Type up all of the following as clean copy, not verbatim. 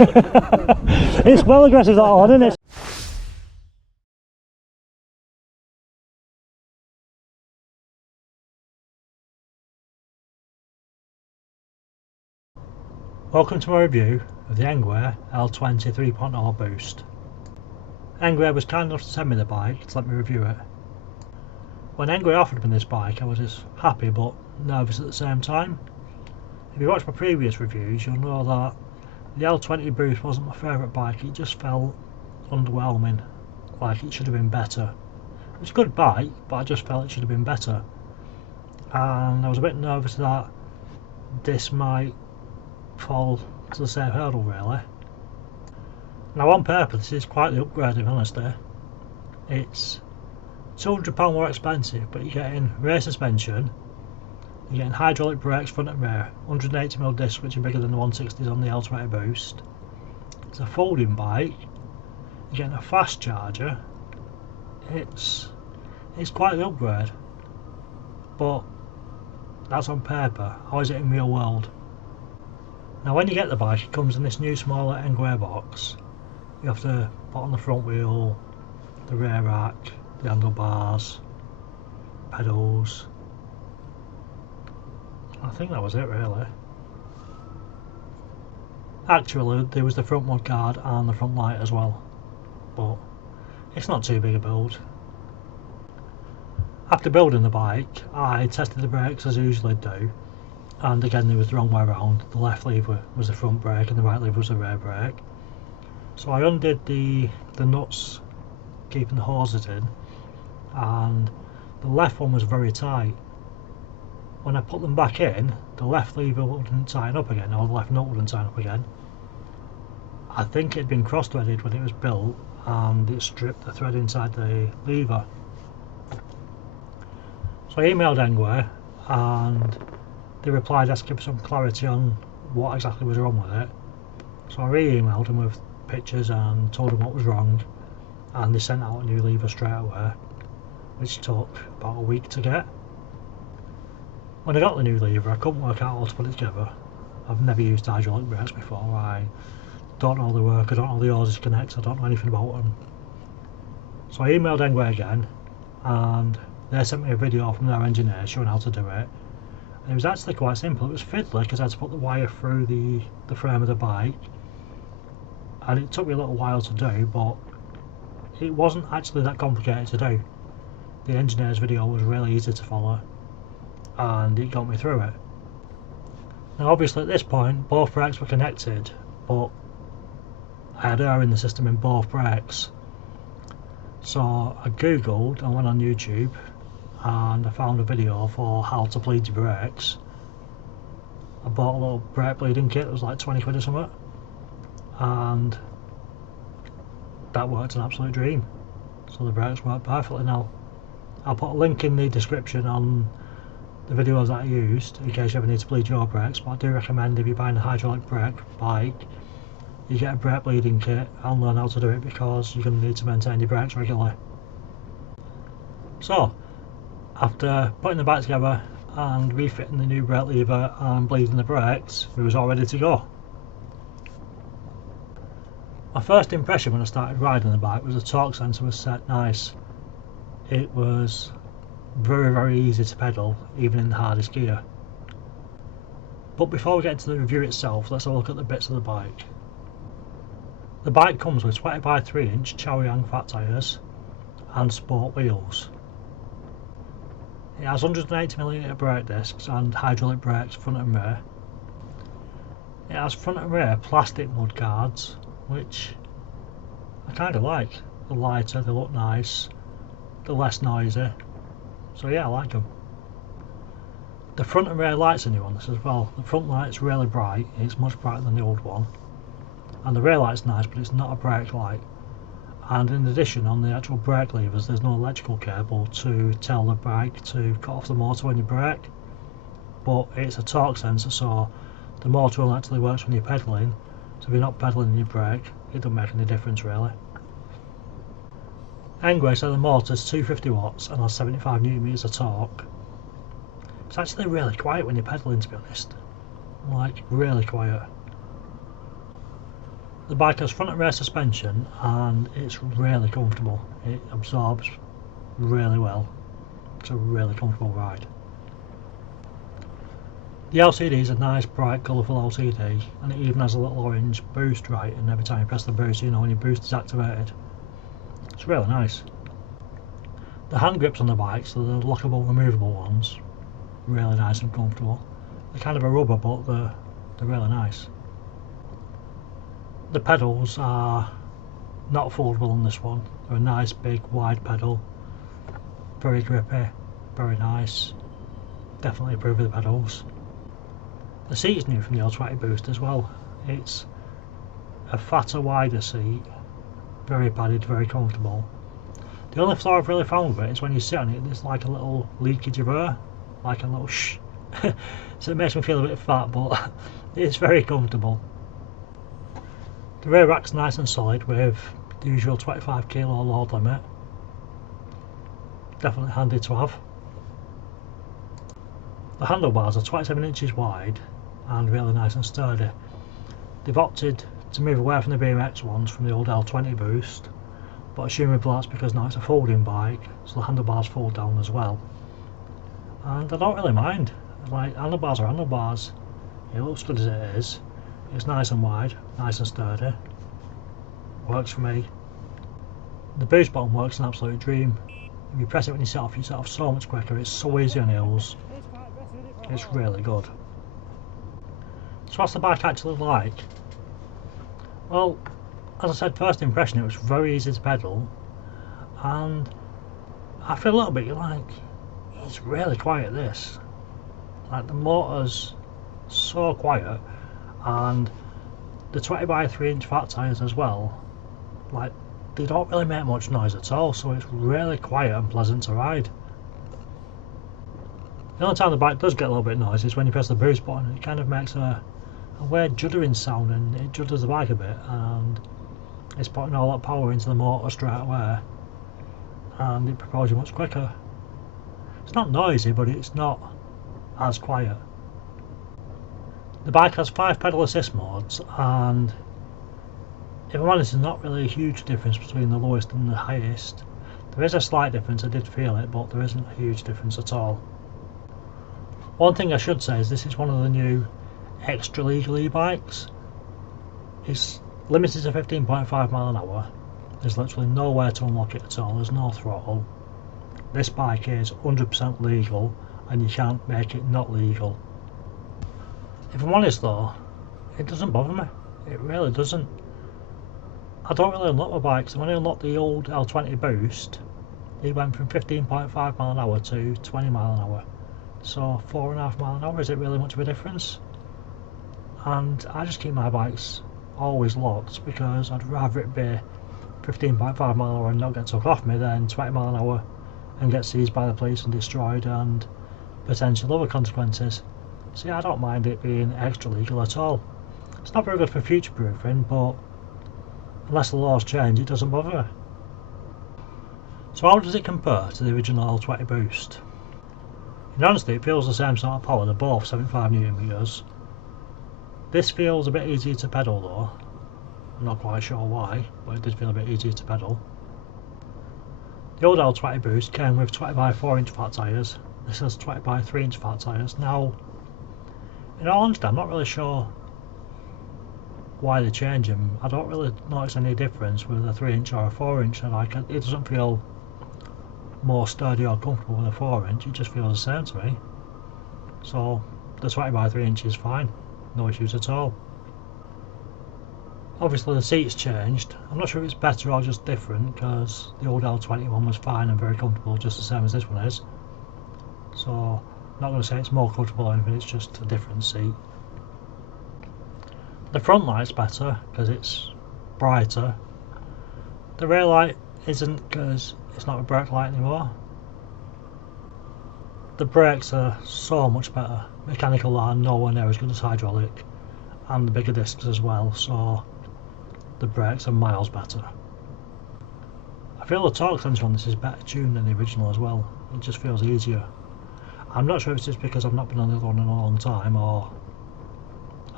It's well aggressive that one, isn't it? Welcome to my review of the Engwe L20 3.0 Boost. Engwe was kind enough to send me the bike to let me review it. When Engwe offered me this bike, I was just happy but nervous at the same time. If you watch my previous reviews, you'll know that the L20 Boost wasn't my favourite bike. It just felt underwhelming, like it should have been better. It was a good bike, but I just felt it should have been better. And I was a bit nervous that this might fall to the same hurdle really. Now on paper this is quite the upgrade in honesty. It's £200 more expensive, but you're getting rear suspension, you're getting hydraulic brakes front and rear, 180mm discs which are bigger than the 160s on the L20 Boost. It's a folding bike, you're getting a fast charger. It's quite the upgrade, but that's on paper. How is it in real world? Now when you get the bike, it comes in this new smaller Engwe box. You have to put on the front wheel, the rear rack, the handlebars, pedals. I think that was it really. Actually there was the front mud guard and the front light as well, but it's not too big a build. After building the bike, I tested the brakes as I usually do. And again, there was the wrong way around. The left lever was the front brake and the right lever was the rear brake. So I undid the nuts keeping the hoses in, and the left one was very tight. When I put them back in, the left lever wouldn't tighten up again, or the left nut wouldn't tighten up again. I think it had been cross-threaded when it was built and it stripped the thread inside the lever. So I emailed Engwe and they replied asking for some clarity on what exactly was wrong with it. So I re-emailed them with pictures and told them what was wrong, and they sent out a new lever straight away, which took about a week to get. When I got the new lever I couldn't work out how to put it together. I've never used hydraulic brakes before, I don't know how they work, I don't know how the hoses connect, I don't know anything about them. So I emailed Engwe again and they sent me a video from their engineer showing how to do it. It was actually quite simple. It was fiddly because I had to put the wire through the frame of the bike, and it took me a little while to do, but it wasn't actually that complicated to do. The engineer's video was really easy to follow and it got me through it. Now obviously at this point both brakes were connected, but I had air in the system in both brakes. So I googled and went on YouTube and I found a video for how to bleed your brakes. I bought a little brake bleeding kit, it was like 20 quid or something, and that worked an absolute dream. So the brakes work perfectly now. I'll put a link in the description on the videos that I used in case you ever need to bleed your brakes, but I do recommend if you're buying a hydraulic brake bike, you get a brake bleeding kit and learn how to do it, because you're going to need to maintain your brakes regularly. So after putting the bike together and refitting the new brake lever and bleeding the brakes, we was all ready to go. My first impression when I started riding the bike was the torque sensor was set nice. It was very easy to pedal, even in the hardest gear. But before we get into the review itself, let's have a look at the bits of the bike. The bike comes with 20 by 3 inch Chaoyang fat tyres and sport wheels. It has 180mm brake discs and hydraulic brakes front and rear. It has front and rear plastic mud guards, which I kind of like. They're lighter, they look nice, they're less noisy, so yeah, I like them. The front and rear lights are new on this as well. The front light's really bright, it's much brighter than the old one, and the rear light's nice, but it's not a brake light. And in addition, on the actual brake levers there's no electrical cable to tell the bike to cut off the motor when you brake, but it's a torque sensor, so the motor only actually works when you're pedalling, so if you're not pedalling and you brake, it doesn't make any difference really. Engwe said the motor's 250 watts and has 75 Nm of torque. It's actually really quiet when you're pedalling, to be honest, like really quiet. The bike has front and rear suspension and it's really comfortable. It absorbs really well. It's a really comfortable ride. The LCD is a nice bright colourful LCD, and it even has a little orange boost right, and every time you press the boost you know when your boost is activated. It's really nice. The hand grips on the bike, so the lockable removable ones, really nice and comfortable. They're kind of a rubber but they're really nice. The pedals are not foldable on this one. They're a nice big wide pedal, very grippy, very nice. Definitely approve of the pedals. The seat is new from the L20 BOOST as well. It's a fatter, wider seat, very padded, very comfortable. The only flaw I've really found with it is when you sit on it, there's like a little leakage of air, like a little shh. So it makes me feel a bit fat, but it's very comfortable. The rear rack's nice and solid with the usual 25 kilo load limit. Definitely handy to have. The handlebars are 27 inches wide and really nice and sturdy. They've opted to move away from the BMX ones from the old L20 BOOST, but assumably that's because now it's a folding bike, so the handlebars fold down as well. And I don't really mind. Like, handlebars are handlebars. It looks good as it is. It's nice and wide, nice and sturdy. Works for me. The boost button works an absolute dream. If you press it when you set off so much quicker. It's so easy on hills. It's really good. So what's the bike actually like? Well, as I said, first impression, it was very easy to pedal, and I feel a little bit like it's really quiet. This, like, the motor's so quiet, and the 20 by 3 inch fat tyres as well, like, they don't really make much noise at all, so it's really quiet and pleasant to ride. The only time the bike does get a little bit noisy is when you press the boost button. It kind of makes a weird juddering sound, and it judders the bike a bit, and it's putting all that power into the motor straight away, and it propels you much quicker. It's not noisy, but it's not as quiet. The bike has 5 pedal assist modes, and if I'm honest, there's not really a huge difference between the lowest and the highest. There is a slight difference, I did feel it, but there isn't a huge difference at all. One thing I should say is this is one of the new extra legal e-bikes. It's limited to 15.5 mile an hour. There's literally nowhere to unlock it at all. There's no throttle. This bike is 100% legal, and you can't make it not legal. If I'm honest though, it doesn't bother me. It really doesn't. I don't really unlock my bikes. When I unlocked the old L20 BOOST, it went from 15.5 mile an hour to 20 mile an hour. So 4.5 mile an hour, is it really much of a difference? And I just keep my bikes always locked because I'd rather it be 15.5 mile an hour and not get took off me than 20 mile an hour and get seized by the police and destroyed and potential other consequences. So yeah, I don't mind it being extra legal at all. It's not very good for future proofing, but unless the laws change, it doesn't bother. So how does it compare to the original L20 BOOST? In honesty, it feels the same sort of power. They're both 75 Nm. This feels a bit easier to pedal though. I'm not quite sure why, but it did feel a bit easier to pedal. The old L20 BOOST came with 20 by 4 inch fat tyres. This has 20 by 3 inch fat tyres. Now, in all honesty, I'm not really sure why they change them. I don't really notice any difference with a 3 inch or a 4 inch. Like, it doesn't feel more sturdy or comfortable with a 4 inch. It just feels the same to me. So the 20 by 3 inch is fine, no issues at all. Obviously the seat's changed. I'm not sure if it's better or just different, because the old L20 one was fine and very comfortable, just the same as this one is. So I'm not going to say it's more comfortable or anything, it's just a different seat. The front light's better because it's brighter. The rear light isn't, because it's not a brake light anymore. The brakes are so much better. Mechanical are nowhere near as good as hydraulic, and the bigger discs as well, so the brakes are miles better. I feel the torque sensor on this is better tuned than the original as well. It just feels easier. I'm not sure if it's just because I've not been on the other one in a long time, or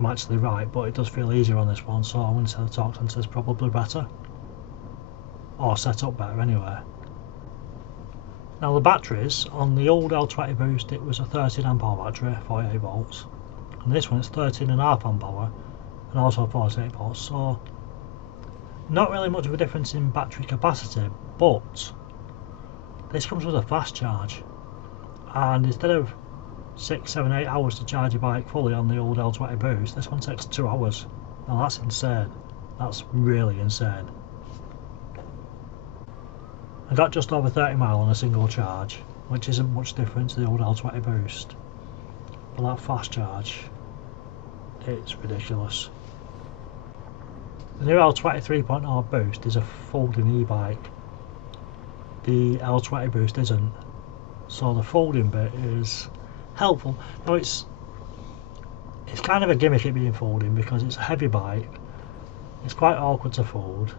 I'm actually right, but it does feel easier on this one, so I'm going to say the torque sensor is probably better, or set up better anyway. Now the batteries, on the old L20 Boost it was a 13 amp hour battery, 48 volts, and this one it's 13.5 amp hour and also 48 volts, so not really much of a difference in battery capacity, but this comes with a fast charge, and instead of 6, 7, 8 hours to charge your bike fully on the old L20 Boost, this one takes 2 hours. Now that's insane, that's really insane. I got just over 30 miles on a single charge, which isn't much different to the old L20 Boost, but that fast charge, it's ridiculous. The new L20 3.0 Boost is a folding e-bike, the L20 Boost isn't, so the folding bit is helpful. Now it's kind of a gimmick it being folding because it's a heavy bike, it's quite awkward to fold,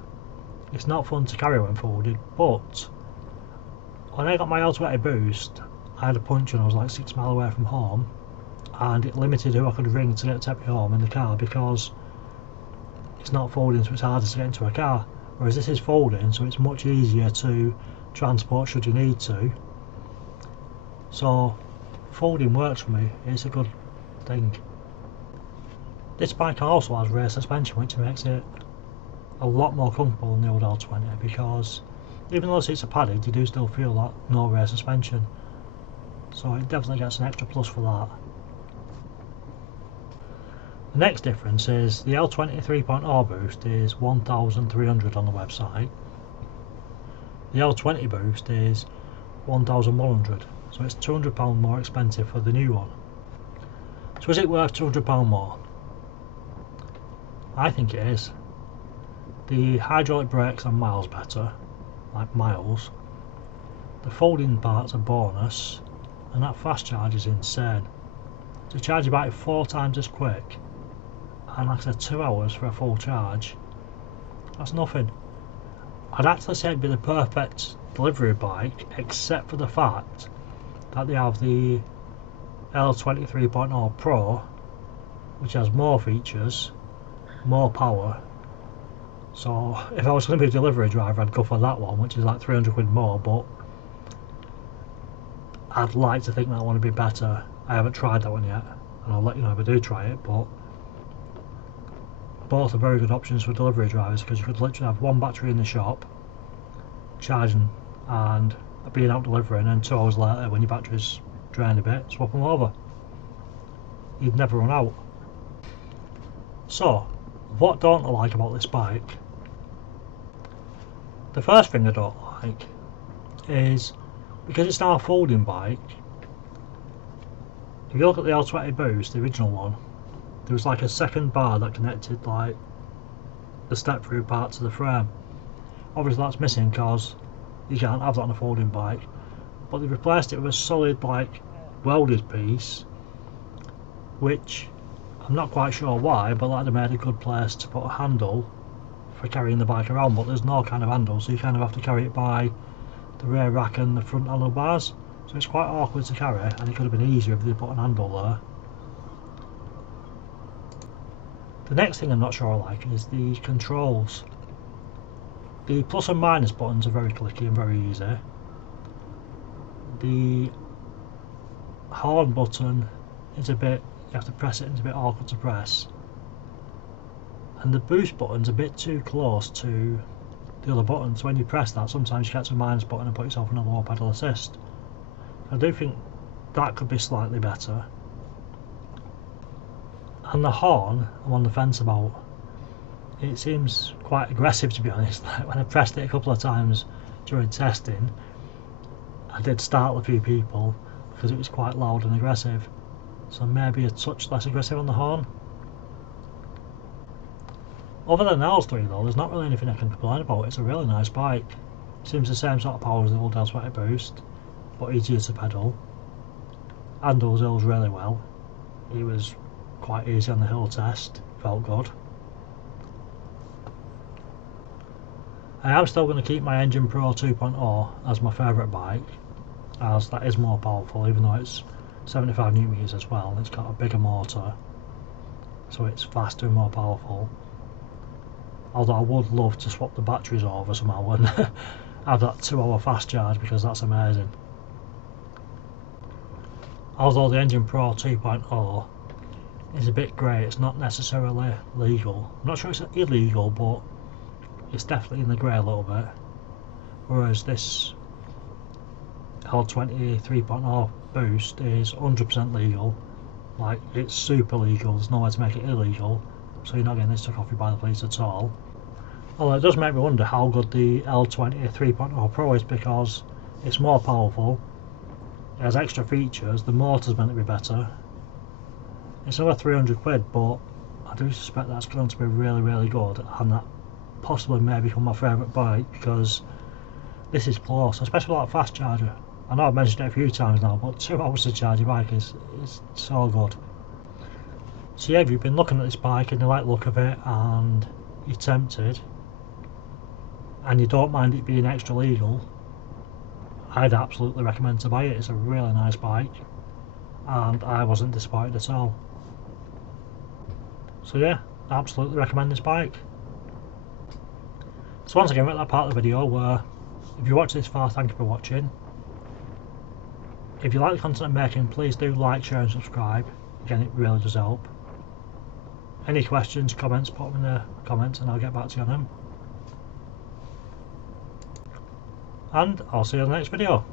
it's not fun to carry when folded, but when I got my L20 Boost I had a punch and I was like 6 miles away from home, and it limited who I could ring to take me home in the car because it's not folding, so it's harder to get into a car, whereas this is folding, so it's much easier to transport should you need to. So folding works for me, it's a good thing. This bike also has rear suspension, which makes it a lot more comfortable than the old L20, because even though the seats are padded, you do still feel that no rear suspension, so it definitely gets an extra plus for that. The next difference is the L20 3.0 Boost is 1,300 on the website, the L20 Boost is 1,100, so it's £200 more expensive for the new one. So is it worth £200 more? I think it is. The hydraulic brakes are miles better, like miles. The folding part's a bonus, and that fast charge is insane. To charge your bike 4 times as quick, and like I said 2 hours for a full charge, that's nothing. I'd actually say it'd be the perfect delivery bike, except for the fact that they have the L20 3.0 Pro, which has more features, more power. So if I was going to be a delivery driver I'd go for that one, which is like 300 quid more, but I'd like to think that one would be better. I haven't tried that one yet, and I'll let you know if I do try it, but both are very good options for delivery drivers, because you could literally have one battery in the shop charging and being out delivering, and 2 hours later when your battery's drained a bit, swap them over. You'd never run out. So what don't I like about this bike? The first thing I don't like is, because it's now a folding bike, if you look at the L20 Boost, the original one, there was like a second bar that connected like the step through part to the frame. Obviously that's missing because you can't have that on a folding bike, but they replaced it with a solid like welded piece, which I'm not quite sure why, but that'd have made a good place to put a handle for carrying the bike around, but there's no kind of handle, so you kind of have to carry it by the rear rack and the front handlebars, so it's quite awkward to carry, and it could have been easier if they put an handle there. The next thing I'm not sure I like is the controls. The plus and minus buttons are very clicky and very easy. The horn button is a bit, you have to press it, and it's a bit awkward to press. And the boost button's a bit too close to the other buttons, so when you press that sometimes you get to a minus button and put yourself in a low pedal assist. I do think that could be slightly better. And the horn I'm on the fence about. It seems quite aggressive, to be honest. Like when I pressed it a couple of times during testing, I did startle a few people because it was quite loud and aggressive, so maybe a touch less aggressive on the horn. Other than those three though, there's not really anything I can complain about. It's a really nice bike. Seems the same sort of power as the old L20 Boost, but easier to pedal. Handles hills really well. It was quite easy on the hill test, felt good. I am still going to keep my Engine Pro 2.0 as my favourite bike, as that is more powerful, even though it's 75 Nm as well, and it's got a bigger motor. so it's faster and more powerful. Although I would love to swap the batteries over somehow and have that 2-hour fast charge, because that's amazing. Although the Engine Pro 2.0 is a bit grey, it's not necessarily legal. I'm not sure it's illegal, but it's definitely in the grey a little bit. Whereas this L20 3.0 boost is 100% legal. Like, it's super legal, there's no way to make it illegal, so you're not getting this took off you by the police at all. Although it does make me wonder how good the L20 3.0 Pro is, because it's more powerful, it has extra features, the motor's meant to be better. It's over 300 quid, but I do suspect that's going to be really, really good, and that possibly may become my favourite bike, because this is close, especially like fast charger. I know I've mentioned it a few times now, but 2 hours to charge your bike is so good. So yeah, if you've been looking at this bike and you like the look of it and you're tempted and you don't mind it being extra legal, I'd absolutely recommend to buy it. It's a really nice bike and I wasn't disappointed at all. So yeah, I absolutely recommend this bike. So once again, we're at that part of the video where, if you watched this far, thank you for watching. If you like the content I'm making, please do like, share and subscribe. Again, it really does help. Any questions, comments, put them in the comments and I'll get back to you on them. And I'll see you in the next video.